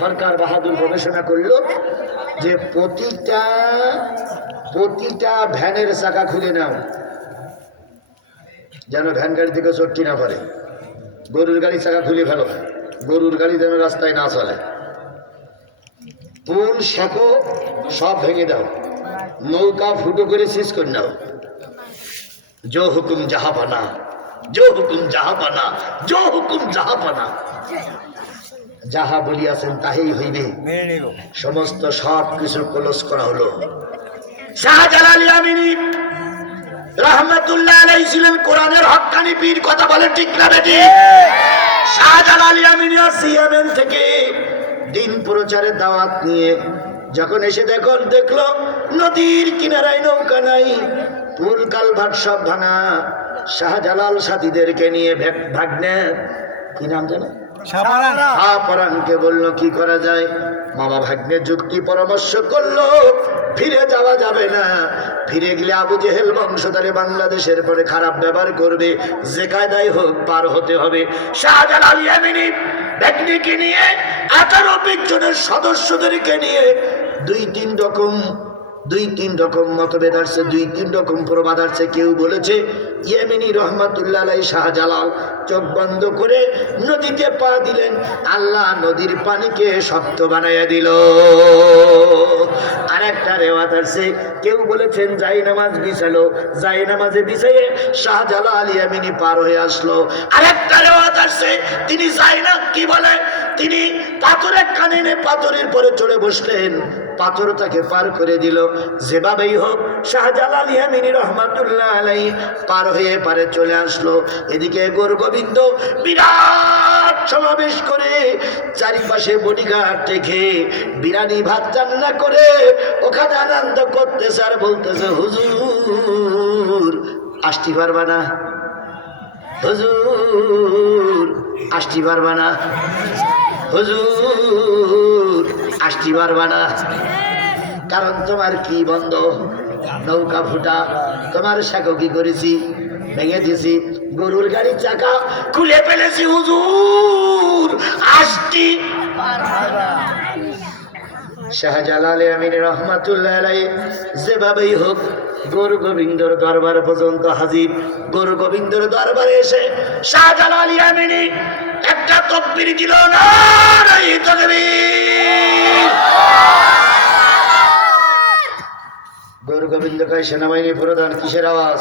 সরকার বাহাদুর গবেষণা করলো যে প্রতিটা ভ্যানের চাকা খুলে নাও, যেন ভ্যান গাড়ি থেকে চটকি না পারে। গরুর গাড়ি চাকা খুলে ফেলো, গরুর গাড়ি যেন রাস্তায় না চলে। পুল শেখো সব ভেঙে দাও, নৌকা ফুটো করে শেষ করে নাও। জো হুকুম জাহাপানা, জো হুকুম জাহাপানা, জো হুকুম জাহাপানা। যাহা বলিয়াছেন তাহাই হইবে। সমস্ত সব কিছু ক্লোজ করা হলো। শাহজালাল ইয়ামিনী রাহমাতুল্লাহ আলাইহি ছিলেন কোরআনের হক্কানি পীর, কথা বলে ঠিক না বেটি? শাহজালাল ইয়ামিনী সিয়ামেন থেকে দিন প্রচারের দাওয়াত নিয়ে যখন এসে দেখলো নদীর কিনারায় নৌকা নাই, পুল কালভার্ট সব ভাঙা। শাহজালাল সাথীদেরকে নিয়ে ভাগ্নে, কি নাম জানো, শাহপরানকে বললো কি করা যায়। মামা ভাগ্নে যুক্তি পরামর্শ করলো, ফিরে যাওয়া যাবে না, ফিরে গেলে আবু জেহেল বংশধরে বাংলাদেশের পরে খারাপ ব্যবহার করবে, যে কায়দায় হোক পার হতে হবে। শাহজালাল ইয়ামিনী ভাগ্নেকে নিয়ে 18 জনের সদস্যদেরকে নিয়ে দুই তিন রকম মতভেদ আসছে, 2-3 রকম প্রবাদ আসছে। কেউ বলেছে ইয়ামিনী রহমাতুল্লাহ আলাইহি শাহজালাল চোখ বন্ধ করে নদীতে পা দিলেন, আল্লাহ নদীর পানিকে শক্ত বানাইয়া দিল। আরেকটা রেওয়াত আছে, কেউ বলেছেন জায়নামাজ বিছালো, জায়নামাজে বিছাইয়ে শাহজালাল ইয়ামিনী পার হয়ে আসলো। আরেকটা রেওয়াত আছে তিনি কি বলে, তিনি পাথরের কানে এনে পাথরের পরে চড়ে বসলেন, পাথর তাকে পার করে দিল। যেভাবেই হোক শাহজালাল ইয়ামিনী রহমাতুল্লাহ আলাইহি পার হয়ে পারে চলে আসলো। এদিকে গোরগোবিন্দ বিরাট সমাবেশ করে চারিপাশে বডিগার্ড রেখে বিরানি ভাত রান্না করে ওখানে আনন্দ করতেছে আর বলতেছে, হুজুর আসতে পারবা না, হুজুর আসতে পারবা না, হুজুর আসতে পারবা না। কারণ তোমার কি বন্ধ, নৌকা ফুটা, তোমার সাঁকো কি করেছি, ভেঙে দিয়েছি, গরুর গাড়ির চাকা খুলে ফেলেছি, হুজুর আসতে। শাহজালাল ইয়ামিনী রহমাতুল্লাহ আলাইহি যেভাবেই হোক গোরগোবিন্দর দরবার পর্যন্ত হাজির। গোরগোবিন্দর দরবারে এসে শাহজালাল ইয়ামিনী একটা তাকবীর দিল, নারায়ে তাকবীর। গোরগোবিন্দ কয় সেনাবাহিনী প্রধান কিসের আওয়াজ?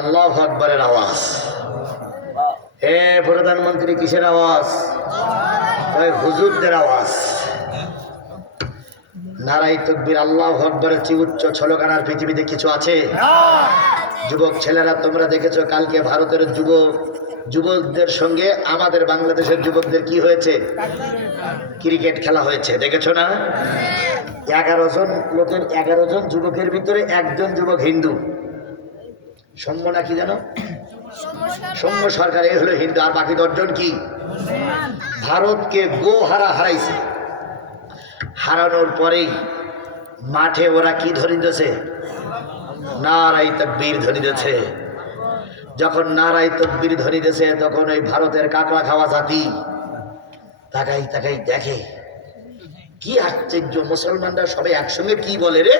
আল্লাহু আকবারের আওয়াজ। হে প্রধানমন্ত্রী কিসের আওয়াজ? হুজুরদের আওয়াজ। নারায়ে তাকবীর আল্লাহু আকবারের চেয়ে উচ্চ স্লোগান আর পৃথিবীতে কিছু আছে? যুবক ছেলেরা তোমরা দেখেছো কালকে ভারতের যুবকদের সঙ্গে আমাদের বাংলাদেশের যুবকদের কি হয়েছে? ক্রিকেট খেলা হয়েছে, দেখেছো না? 11 জন যুবকের ভিতরে একজন যুবক হিন্দু। সৌম্য না কি জানো, সৌম্য সরকার, এই হলো হিন্দু, আর বাকি 10 জন কি? ভারতকে হারাইছে। হারানোর পরেই মাঠে ওরা কি ধরিতেছে? নারায়ে তাকবীর ধরিতেছে। যখন নারায়ে তাকবীর ধরিতেছে তখন ওই ভারতের কাকড়া খাওয়া জাতি তাকাই দেখে, কি আশ্চর্য, মুসলমানরা সবাই একসঙ্গে কি বলে রে।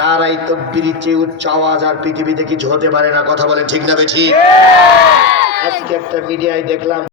নারায়ে তাকবীরের চেয়ে উচ্চ আওয়াজ আর পৃথিবীতে কিছু হতে পারে না, কথা বলে ঠিক না বেঠিক? আজকে একটা মিডিয়ায় দেখলাম